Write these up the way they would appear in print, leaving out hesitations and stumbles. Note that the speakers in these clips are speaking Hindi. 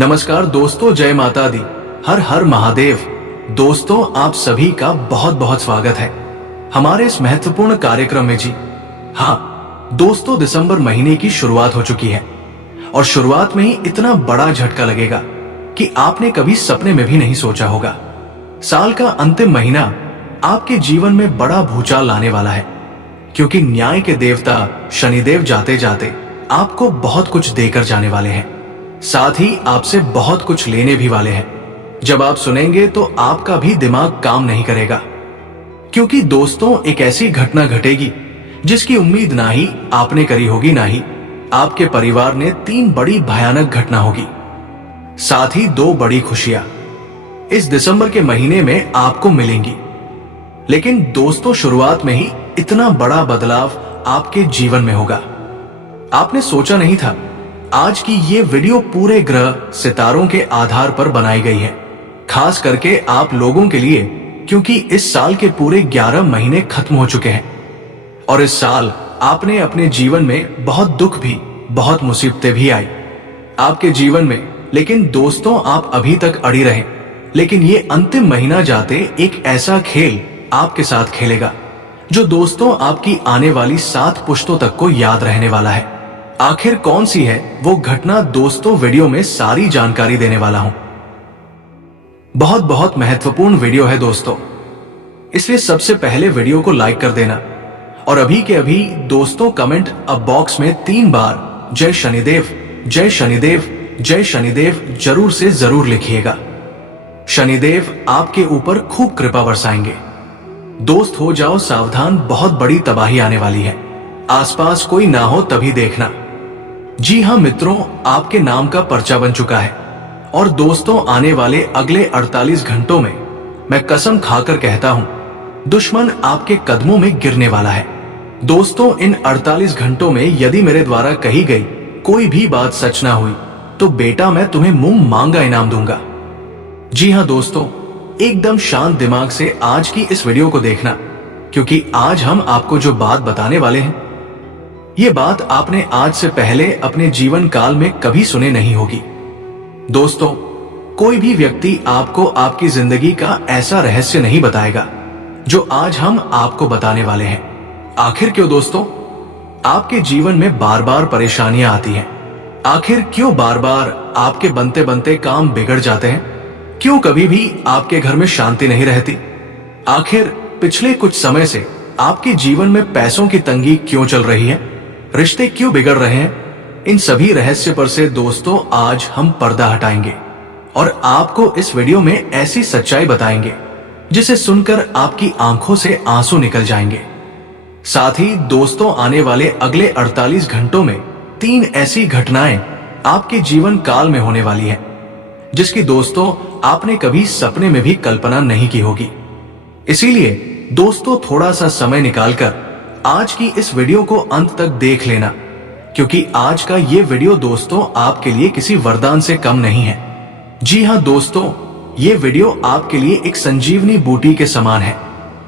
नमस्कार दोस्तों, जय माता दी, हर हर महादेव। दोस्तों, आप सभी का बहुत बहुत स्वागत है हमारे इस महत्वपूर्ण कार्यक्रम में जी। हाँ दोस्तों, दिसंबर महीने की शुरुआत हो चुकी है और शुरुआत में ही इतना बड़ा झटका लगेगा कि आपने कभी सपने में भी नहीं सोचा होगा। साल का अंतिम महीना आपके जीवन में बड़ा भूचाल लाने वाला है, क्योंकि न्याय के देवता शनिदेव जाते जाते आपको बहुत कुछ देकर जाने वाले हैं, साथ ही आपसे बहुत कुछ लेने भी वाले हैं। जब आप सुनेंगे तो आपका भी दिमाग काम नहीं करेगा, क्योंकि दोस्तों एक ऐसी घटना घटेगी जिसकी उम्मीद ना ही आपने करी होगी, ना ही आपके परिवार ने। 3 बड़ी भयानक घटना होगी, साथ ही 2 बड़ी खुशियां इस दिसंबर के महीने में आपको मिलेंगी। लेकिन दोस्तों, शुरुआत में ही इतना बड़ा बदलाव आपके जीवन में होगा। आपने सोचा नहीं था। आज की ये वीडियो पूरे ग्रह सितारों के आधार पर बनाई गई है, खास करके आप लोगों के लिए, क्योंकि इस साल के पूरे 11 महीने खत्म हो चुके हैं और इस साल आपने अपने जीवन में बहुत दुख भी, बहुत मुसीबतें भी आई आपके जीवन में। लेकिन दोस्तों, आप अभी तक अड़ी रहे। लेकिन ये अंतिम महीना जाते एक ऐसा खेल आपके साथ खेलेगा जो दोस्तों आपकी आने वाली 7 पुश्तों तक को याद रहने वाला है। आखिर कौन सी है वो घटना दोस्तों, वीडियो में सारी जानकारी देने वाला हूं। बहुत बहुत महत्वपूर्ण वीडियो है दोस्तों, इसलिए सबसे पहले वीडियो को लाइक कर देना और अभी के अभी दोस्तों कमेंट अब बॉक्स में 3 बार जय शनिदेव, जय शनिदेव, जय शनिदेव जरूर से जरूर लिखिएगा। शनिदेव आपके ऊपर खूब कृपा बरसाएंगे। दोस्त हो जाओ सावधान, बहुत बड़ी तबाही आने वाली है। आसपास कोई ना हो तभी देखना। जी हां मित्रों, आपके नाम का पर्चा बन चुका है और दोस्तों आने वाले अगले 48 घंटों में मैं कसम खाकर कहता हूं, दुश्मन आपके कदमों में गिरने वाला है। दोस्तों, इन 48 घंटों में यदि मेरे द्वारा कही गई कोई भी बात सच ना हुई तो बेटा मैं तुम्हें मुंह मांगा इनाम दूंगा। जी हां दोस्तों, एकदम शांत दिमाग से आज की इस वीडियो को देखना, क्योंकि आज हम आपको जो बात बताने वाले हैं, ये बात आपने आज से पहले अपने जीवन काल में कभी सुने नहीं होगी। दोस्तों, कोई भी व्यक्ति आपको आपकी जिंदगी का ऐसा रहस्य नहीं बताएगा जो आज हम आपको बताने वाले हैं। आखिर क्यों दोस्तों आपके जीवन में बार बार परेशानियां आती हैं? आखिर क्यों बार बार आपके बनते बनते काम बिगड़ जाते हैं? क्यों कभी भी आपके घर में शांति नहीं रहती? आखिर पिछले कुछ समय से आपके जीवन में पैसों की तंगी क्यों चल रही है? रिश्ते क्यों बिगड़ रहे हैं? इन सभी रहस्य पर से दोस्तों आज हम पर्दा हटाएंगे और आपको इस वीडियो में ऐसी सच्चाई बताएंगे जिसे सुनकर आपकी आंखों से आंसू निकल जाएंगे। साथ ही दोस्तों, आने वाले अगले 48 घंटों में 3 ऐसी घटनाएं आपके जीवन काल में होने वाली है जिसकी दोस्तों आपने कभी सपने में भी कल्पना नहीं की होगी। इसीलिए दोस्तों, थोड़ा सा समय निकालकर आज की इस वीडियो को अंत तक देख लेना, क्योंकि आज का ये वीडियो दोस्तों आपके लिए किसी वरदान से कम नहीं है। जी हां दोस्तों, ये वीडियो आपके लिए एक संजीवनी बूटी के समान है।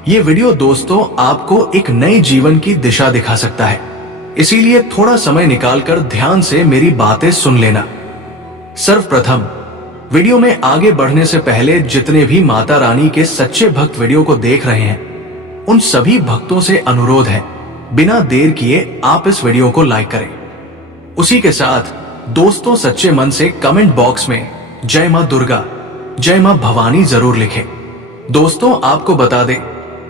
ये वीडियो दोस्तों आपको एक नए जीवन की दिशा दिखा सकता है। इसीलिए थोड़ा समय निकालकर ध्यान से मेरी बातें सुन लेना। सर्वप्रथम, वीडियो में आगे बढ़ने से पहले जितने भी माता रानी के सच्चे भक्त वीडियो को देख रहे हैं, उन सभी भक्तों से अनुरोध है, बिना देर किए आप इस वीडियो को लाइक करें। उसी के साथ दोस्तों सच्चे मन से कमेंट बॉक्स में जय मां दुर्गा, जय मां भवानी जरूर लिखें। दोस्तों, आपको बता दें,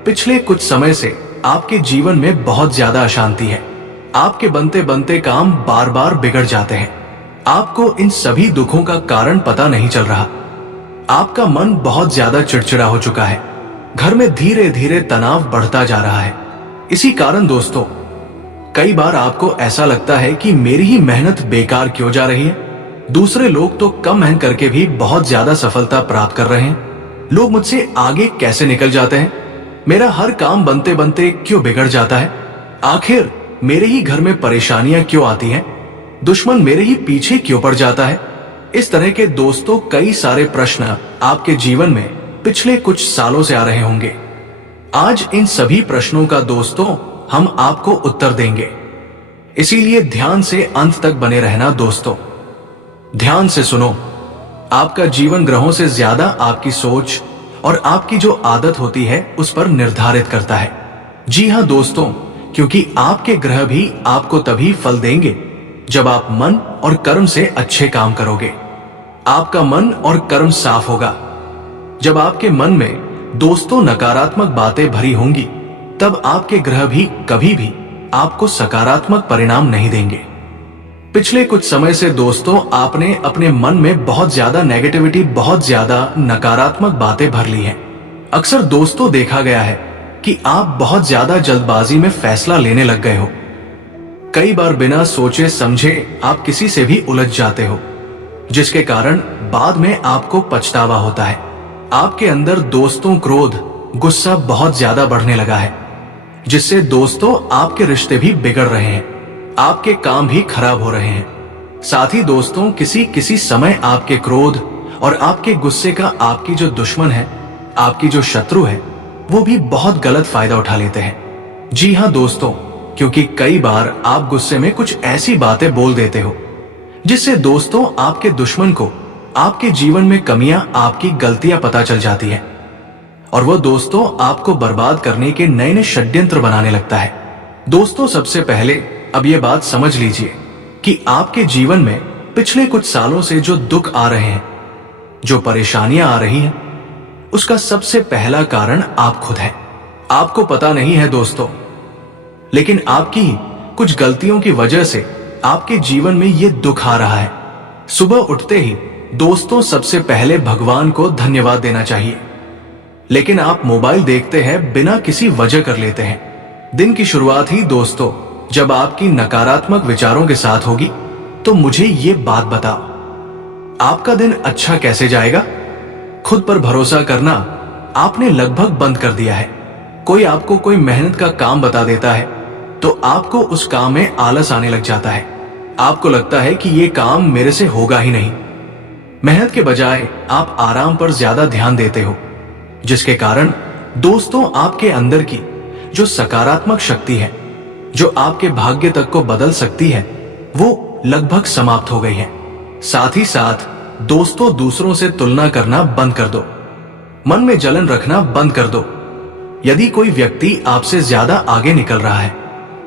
पिछले कुछ समय से आपके जीवन में बहुत ज्यादा अशांति है। आपके बनते बनते काम बार बार बिगड़ जाते हैं। आपको इन सभी दुखों का कारण पता नहीं चल रहा। आपका मन बहुत ज्यादा चिड़चिड़ा हो चुका है। घर में धीरे धीरे तनाव बढ़ता जा रहा है। इसी कारण दोस्तों, कई बार आपको ऐसा लगता है कि मेरी ही मेहनत बेकार क्यों जा रही है। दूसरे लोग तो कम मेहनत करके भी बहुत ज्यादा सफलता प्राप्त कर रहे हैं। लोग मुझसे आगे कैसे निकल जाते हैं? मेरा हर काम बनते बनते क्यों बिगड़ जाता है? आखिर मेरे ही घर में परेशानियां क्यों आती हैं? दुश्मन मेरे ही पीछे क्यों पड़ जाता है? इस तरह के दोस्तों कई सारे प्रश्न आपके जीवन में पिछले कुछ सालों से आ रहे होंगे। आज इन सभी प्रश्नों का दोस्तों हम आपको उत्तर देंगे। इसीलिए ध्यान से अंत तक बने रहना दोस्तों। ध्यान से सुनो आपका जीवन ग्रहों से ज्यादा आपकी सोच और आपकी जो आदत होती है उस पर निर्धारित करता है। जी हाँ दोस्तों, क्योंकि आपके ग्रह भी आपको तभी फल देंगे जब आप मन और कर्म से अच्छे काम करोगे। आपका मन और कर्म साफ होगा। जब आपके मन में दोस्तों नकारात्मक बातें भरी होंगी, तब आपके ग्रह भी कभी भी आपको सकारात्मक परिणाम नहीं देंगे। पिछले कुछ समय से दोस्तों आपने अपने मन में बहुत ज्यादा नेगेटिविटी, बहुत ज्यादा नकारात्मक बातें भर ली हैं। अक्सर दोस्तों देखा गया है कि आप बहुत ज्यादा जल्दबाजी में फैसला लेने लग गए हो। कई बार बिना सोचे समझे आप किसी से भी उलझ जाते हो, जिसके कारण बाद में आपको पछतावा होता है। आपके अंदर दोस्तों क्रोध, गुस्सा बहुत ज्यादा बढ़ने लगा है, जिससे दोस्तों आपके रिश्ते भी बिगड़ रहे हैं, आपके काम भी खराब हो रहे हैं। साथ ही दोस्तों किसी समय आपके क्रोध और आपके गुस्से का आपकी जो दुश्मन है, आपकी जो शत्रु है, वो भी बहुत गलत फायदा उठा लेते हैं। जी हाँ दोस्तों, क्योंकि कई बार आप गुस्से में कुछ ऐसी बातें बोल देते हो जिससे दोस्तों आपके दुश्मन को आपके जीवन में कमियां, आपकी गलतियां पता चल जाती है और वो दोस्तों आपको बर्बाद करने के नए नए षड्यंत्र बनाने लगता है। दोस्तों सबसे पहले अब ये बात समझ लीजिए कि आपके जीवन में पिछले कुछ सालों से जो दुख आ रहे हैं, जो परेशानियां आ रही हैं, उसका सबसे पहला कारण आप खुद हैं। आपको पता नहीं है दोस्तों, लेकिन आपकी कुछ गलतियों की वजह से आपके जीवन में ये दुख आ रहा है। सुबह उठते ही दोस्तों सबसे पहले भगवान को धन्यवाद देना चाहिए, लेकिन आप मोबाइल देखते हैं, बिना किसी वजह कर लेते हैं। दिन की शुरुआत ही दोस्तों जब आपकी नकारात्मक विचारों के साथ होगी, तो मुझे ये बात बताओ, आपका दिन अच्छा कैसे जाएगा? खुद पर भरोसा करना आपने लगभग बंद कर दिया है। कोई आपको कोई मेहनत का काम बता देता है तो आपको उस काम में आलस आने लग जाता है। आपको लगता है कि ये काम मेरे से होगा ही नहीं। मेहनत के बजाय आप आराम पर ज्यादा ध्यान देते हो, जिसके कारण दोस्तों आपके अंदर की जो सकारात्मक शक्ति है, जो आपके भाग्य तक को बदल सकती है, वो लगभग समाप्त हो गई है। साथ ही साथ दोस्तों दूसरों से तुलना करना बंद कर दो, मन में जलन रखना बंद कर दो। यदि कोई व्यक्ति आपसे ज्यादा आगे निकल रहा है,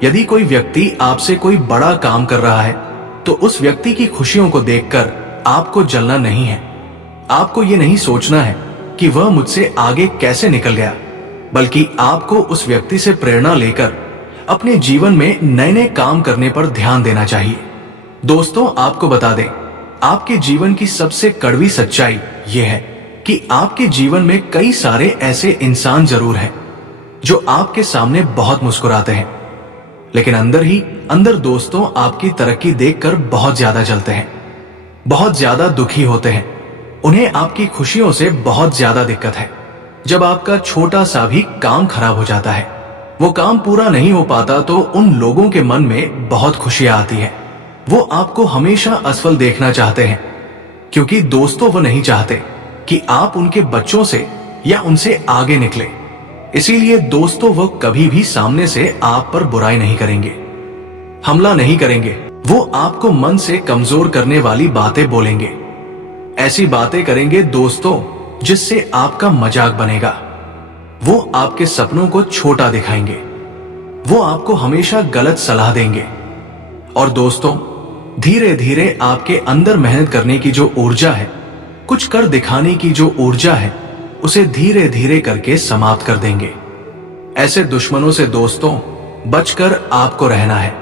यदि कोई व्यक्ति आपसे कोई बड़ा काम कर रहा है, तो उस व्यक्ति की खुशियों को देखकर आपको जलना नहीं है। आपको ये नहीं सोचना है कि वह मुझसे आगे कैसे निकल गया, बल्कि आपको उस व्यक्ति से प्रेरणा लेकर अपने जीवन में नए नए काम करने पर ध्यान देना चाहिए। दोस्तों आपको बता दें, आपके जीवन की सबसे कड़वी सच्चाई यह है कि आपके जीवन में कई सारे ऐसे इंसान जरूर हैं जो आपके सामने बहुत मुस्कुराते हैं, लेकिन अंदर ही अंदर दोस्तों आपकी तरक्की देखकर बहुत ज्यादा जलते हैं, बहुत ज्यादा दुखी होते हैं। उन्हें आपकी खुशियों से बहुत ज्यादा दिक्कत है। जब आपका छोटा सा भी काम खराब हो जाता है, वो काम पूरा नहीं हो पाता, तो उन लोगों के मन में बहुत खुशियां आती है। वो आपको हमेशा असफल देखना चाहते हैं, क्योंकि दोस्तों वो नहीं चाहते कि आप उनके बच्चों से या उनसे आगे निकले। इसीलिए दोस्तों वो कभी भी सामने से आप पर बुराई नहीं करेंगे, हमला नहीं करेंगे। वो आपको मन से कमजोर करने वाली बातें बोलेंगे, ऐसी बातें करेंगे दोस्तों जिससे आपका मजाक बनेगा। वो आपके सपनों को छोटा दिखाएंगे, वो आपको हमेशा गलत सलाह देंगे। और दोस्तों धीरे धीरे आपके अंदर मेहनत करने की जो ऊर्जा है, कुछ कर दिखाने की जो ऊर्जा है, उसे धीरे धीरे करके समाप्त कर देंगे। ऐसे दुश्मनों से दोस्तों बचकर आपको रहना है।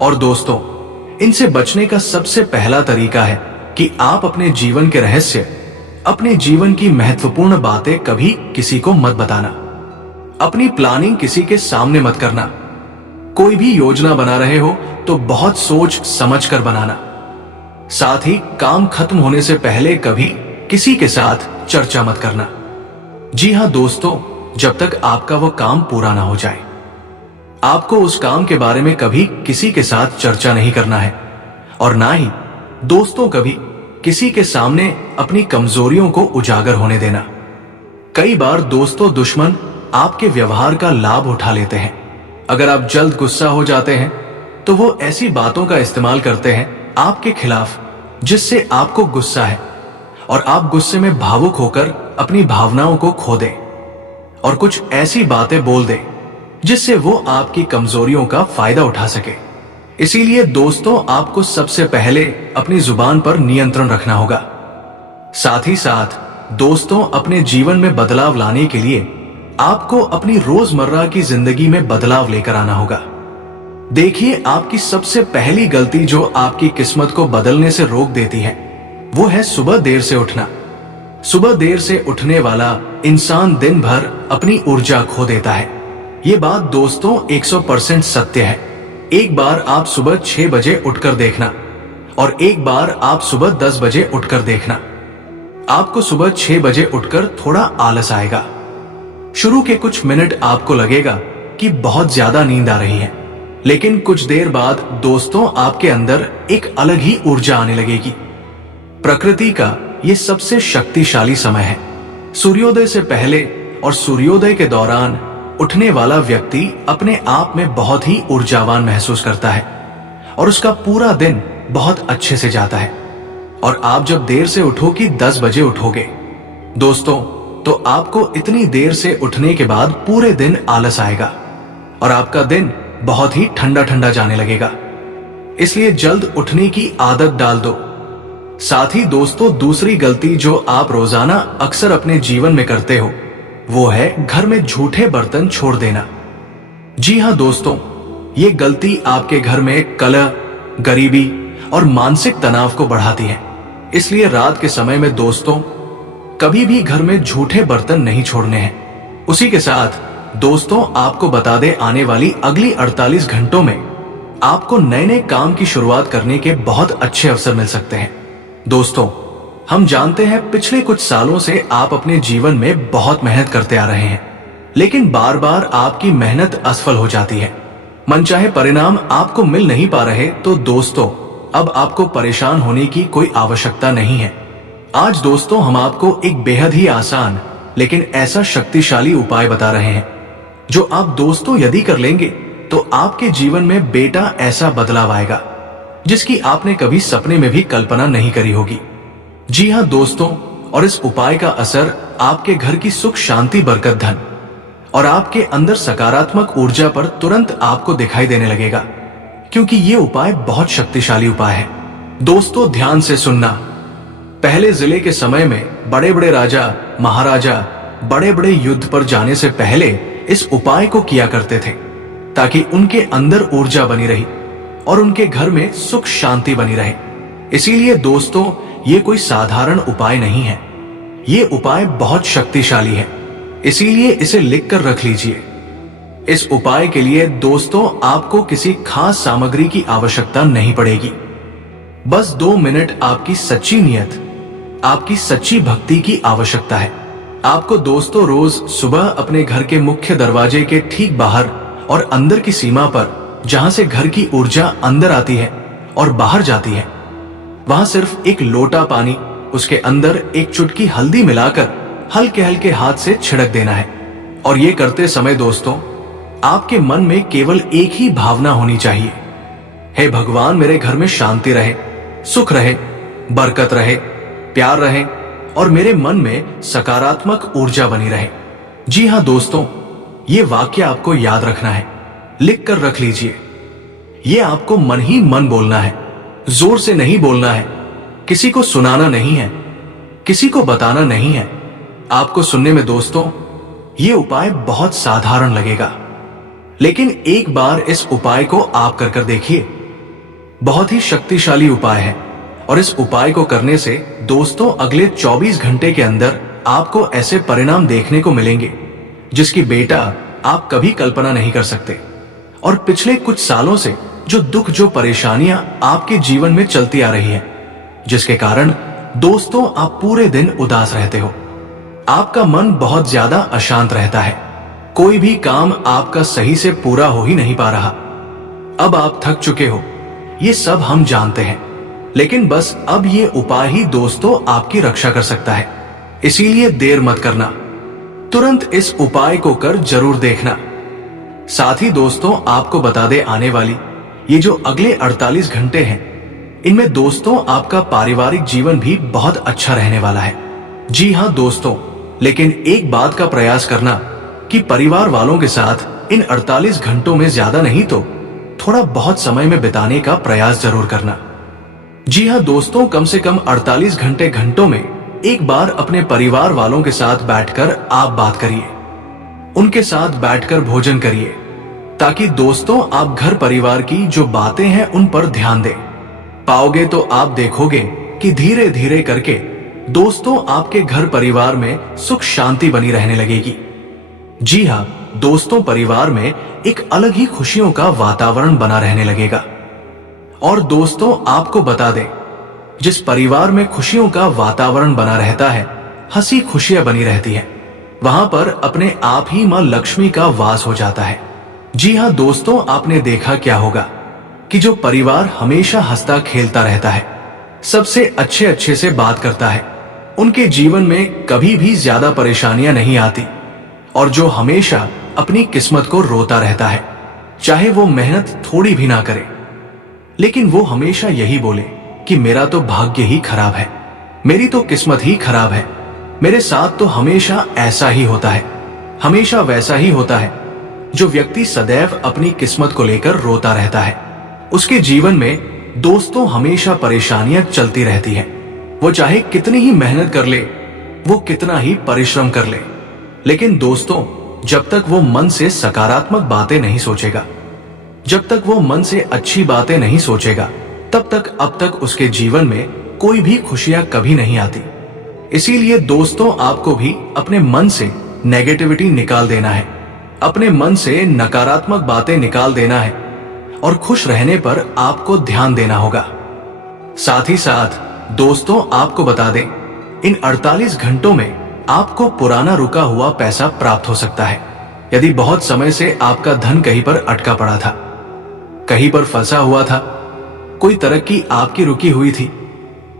और दोस्तों इनसे बचने का सबसे पहला तरीका है कि आप अपने जीवन के रहस्य, अपने जीवन की महत्वपूर्ण बातें कभी किसी को मत बताना। अपनी प्लानिंग किसी के सामने मत करना। कोई भी योजना बना रहे हो तो बहुत सोच समझ कर बनाना। साथ ही काम खत्म होने से पहले कभी किसी के साथ चर्चा मत करना। जी हाँ दोस्तों, जब तक आपका वो काम पूरा ना हो जाए, आपको उस काम के बारे में कभी किसी के साथ चर्चा नहीं करना है। और ना ही दोस्तों कभी किसी के सामने अपनी कमजोरियों को उजागर होने देना। कई बार दोस्तों दुश्मन आपके व्यवहार का लाभ उठा लेते हैं। अगर आप जल्द गुस्सा हो जाते हैं तो वो ऐसी बातों का इस्तेमाल करते हैं आपके खिलाफ जिससे आपको गुस्सा है, और आप गुस्से में भावुक होकर अपनी भावनाओं को खो दें और कुछ ऐसी बातें बोल दें जिससे वो आपकी कमजोरियों का फायदा उठा सके। इसीलिए दोस्तों, आपको सबसे पहले अपनी जुबान पर नियंत्रण रखना होगा। साथ ही साथ दोस्तों, अपने जीवन में बदलाव लाने के लिए आपको अपनी रोजमर्रा की जिंदगी में बदलाव लेकर आना होगा। देखिए, आपकी सबसे पहली गलती जो आपकी किस्मत को बदलने से रोक देती है वो है सुबह देर से उठना। सुबह देर से उठने वाला इंसान दिन भर अपनी ऊर्जा खो देता है। ये बात दोस्तों 100% सत्य है। एक बार आप सुबह 6 बजे उठकर देखना और एक बार आप सुबह 10 बजे उठकर देखना। आपको सुबह 6 बजे उठकर थोड़ा आलस आएगा। शुरू के कुछ मिनट आपको लगेगा कि बहुत ज्यादा नींद आ रही है, लेकिन कुछ देर बाद दोस्तों आपके अंदर एक अलग ही ऊर्जा आने लगेगी। प्रकृति का ये सबसे शक्तिशाली समय है। सूर्योदय से पहले और सूर्योदय के दौरान उठने वाला व्यक्ति अपने आप में बहुत ही ऊर्जावान महसूस करता है और उसका पूरा दिन बहुत अच्छे से जाता है। और आप जब देर से उठो कि 10 बजे उठोगे दोस्तों, तो आपको इतनी देर से उठने के बाद पूरे दिन आलस आएगा और आपका दिन बहुत ही ठंडा ठंडा जाने लगेगा। इसलिए जल्द उठने की आदत डाल दो। साथ ही दोस्तों, दूसरी गलती जो आप रोजाना अक्सर अपने जीवन में करते हो वो है घर में झूठे बर्तन छोड़ देना। जी हाँ दोस्तों, ये गलती आपके घर में कलह, गरीबी और मानसिक तनाव को बढ़ाती है। इसलिए रात के समय में दोस्तों कभी भी घर में झूठे बर्तन नहीं छोड़ने हैं। उसी के साथ दोस्तों, आपको बता दें, आने वाली अगली 48 घंटों में आपको नए नए काम की शुरुआत करने के बहुत अच्छे अवसर मिल सकते हैं। दोस्तों, हम जानते हैं पिछले कुछ सालों से आप अपने जीवन में बहुत मेहनत करते आ रहे हैं, लेकिन बार बार आपकी मेहनत असफल हो जाती है। मनचाहे परिणाम आपको मिल नहीं पा रहे, तो दोस्तों अब आपको परेशान होने की कोई आवश्यकता नहीं है। आज दोस्तों हम आपको एक बेहद ही आसान लेकिन ऐसा शक्तिशाली उपाय बता रहे हैं जो आप दोस्तों यदि कर लेंगे तो आपके जीवन में बेटा ऐसा बदलाव आएगा जिसकी आपने कभी सपने में भी कल्पना नहीं करी होगी। जी हाँ दोस्तों, और इस उपाय का असर आपके घर की सुख शांति, बरकत, धन और आपके अंदर सकारात्मक ऊर्जा पर तुरंत आपको दिखाई देने लगेगा, क्योंकि ये उपाय बहुत शक्तिशाली उपाय है। दोस्तों ध्यान से सुनना। पहले जिले के समय में बड़े बड़े राजा महाराजा बड़े बड़े युद्ध पर जाने से पहले इस उपाय को किया करते थे, ताकि उनके अंदर ऊर्जा बनी रही और उनके घर में सुख शांति बनी रहे। इसीलिए दोस्तों, ये कोई साधारण उपाय नहीं है, ये उपाय बहुत शक्तिशाली है। इसीलिए इसे लिख कर रख लीजिए। इस उपाय के लिए दोस्तों आपको किसी खास सामग्री की आवश्यकता नहीं पड़ेगी। बस 2 मिनट आपकी सच्ची नियत, आपकी सच्ची भक्ति की आवश्यकता है। आपको दोस्तों रोज सुबह अपने घर के मुख्य दरवाजे के ठीक बाहर और अंदर की सीमा पर, जहां से घर की ऊर्जा अंदर आती है और बाहर जाती है, वहां सिर्फ एक लोटा पानी, उसके अंदर एक चुटकी हल्दी मिलाकर हल्के हल्के हाथ से छिड़क देना है। और ये करते समय दोस्तों आपके मन में केवल एक ही भावना होनी चाहिए, हे भगवान मेरे घर में शांति रहे, सुख रहे, बरकत रहे, प्यार रहे और मेरे मन में सकारात्मक ऊर्जा बनी रहे। जी हाँ दोस्तों, ये वाक्य आपको याद रखना है, लिख कर रख लीजिए। ये आपको मन ही मन बोलना है, जोर से नहीं बोलना है, किसी को सुनाना नहीं है, किसी को बताना नहीं है। आपको सुनने में दोस्तों ये उपाय बहुत साधारण लगेगा, लेकिन एक बार इस उपाय को आप कर देखिए। बहुत ही शक्तिशाली उपाय है और इस उपाय को करने से दोस्तों अगले 24 घंटे के अंदर आपको ऐसे परिणाम देखने को मिलेंगे जिसकी बेटा आप कभी कल्पना नहीं कर सकते। और पिछले कुछ सालों से जो दुख, जो परेशानियां आपके जीवन में चलती आ रही हैं, जिसके कारण दोस्तों आप पूरे दिन उदास रहते हो, आपका मन बहुत ज्यादा अशांत रहता है, कोई भी काम आपका सही से पूरा हो ही नहीं पा रहा, अब आप थक चुके हो, ये सब हम जानते हैं, लेकिन बस अब ये उपाय ही दोस्तों आपकी रक्षा कर सकता है। इसीलिए देर मत करना, तुरंत इस उपाय को कर जरूर देखना। साथ ही दोस्तों आपको बता दे, आने वाली ये जो अगले 48 घंटे हैं इनमें दोस्तों आपका पारिवारिक जीवन भी बहुत अच्छा रहने वाला है। जी हाँ दोस्तों, लेकिन एक बात का प्रयास करना कि परिवार वालों के साथ इन 48 घंटों में ज्यादा नहीं तो थोड़ा बहुत समय में बिताने का प्रयास जरूर करना। जी हाँ दोस्तों, कम से कम 48 घंटों में एक बार अपने परिवार वालों के साथ बैठकर आप बात करिए, उनके साथ बैठकर भोजन करिए, ताकि दोस्तों आप घर परिवार की जो बातें हैं उन पर ध्यान दें पाओगे तो आप देखोगे कि धीरे धीरे करके दोस्तों आपके घर परिवार में सुख शांति बनी रहने लगेगी। जी हाँ दोस्तों, परिवार में एक अलग ही खुशियों का वातावरण बना रहने लगेगा। और दोस्तों आपको बता दें, जिस परिवार में खुशियों का वातावरण बना रहता है, हंसी खुशियां बनी रहती हैं, वहां पर अपने आप ही मां लक्ष्मी का वास हो जाता है। जी हाँ दोस्तों, आपने देखा क्या होगा कि जो परिवार हमेशा हंसता खेलता रहता है, सबसे अच्छे से बात करता है, उनके जीवन में कभी भी ज्यादा परेशानियां नहीं आती। और जो हमेशा अपनी किस्मत को रोता रहता है, चाहे वो मेहनत थोड़ी भी ना करे, लेकिन वो हमेशा यही बोले कि मेरा तो भाग्य ही खराब है, मेरी तो किस्मत ही खराब है, मेरे साथ तो हमेशा ऐसा ही होता है, हमेशा वैसा ही होता है। जो व्यक्ति सदैव अपनी किस्मत को लेकर रोता रहता है, उसके जीवन में दोस्तों हमेशा परेशानियां चलती रहती हैं। वो चाहे कितनी ही मेहनत कर ले, वो कितना ही परिश्रम कर ले, लेकिन दोस्तों जब तक वो मन से सकारात्मक बातें नहीं सोचेगा, जब तक वो मन से अच्छी बातें नहीं सोचेगा, तब तक अब तक उसके जीवन में कोई भी खुशियां कभी नहीं आती। इसीलिए दोस्तों आपको भी अपने मन से नेगेटिविटी निकाल देना है, अपने मन से नकारात्मक बातें निकाल देना है और खुश रहने पर आपको ध्यान देना होगा। साथ ही साथ दोस्तों आपको बता दें, इन 48 घंटों में आपको पुराना रुका हुआ पैसा प्राप्त हो सकता है। यदि बहुत समय से आपका धन कहीं पर अटका पड़ा था, कहीं पर फंसा हुआ था, कोई तरक्की आपकी रुकी हुई थी,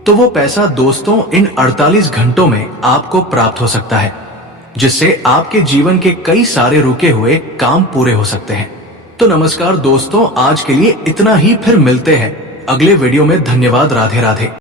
तो वो पैसा दोस्तों इन 48 घंटों में आपको प्राप्त हो सकता है, जिससे आपके जीवन के कई सारे रुके हुए काम पूरे हो सकते हैं। तो नमस्कार दोस्तों, आज के लिए इतना ही, फिर मिलते हैं अगले वीडियो में। धन्यवाद। राधे राधे।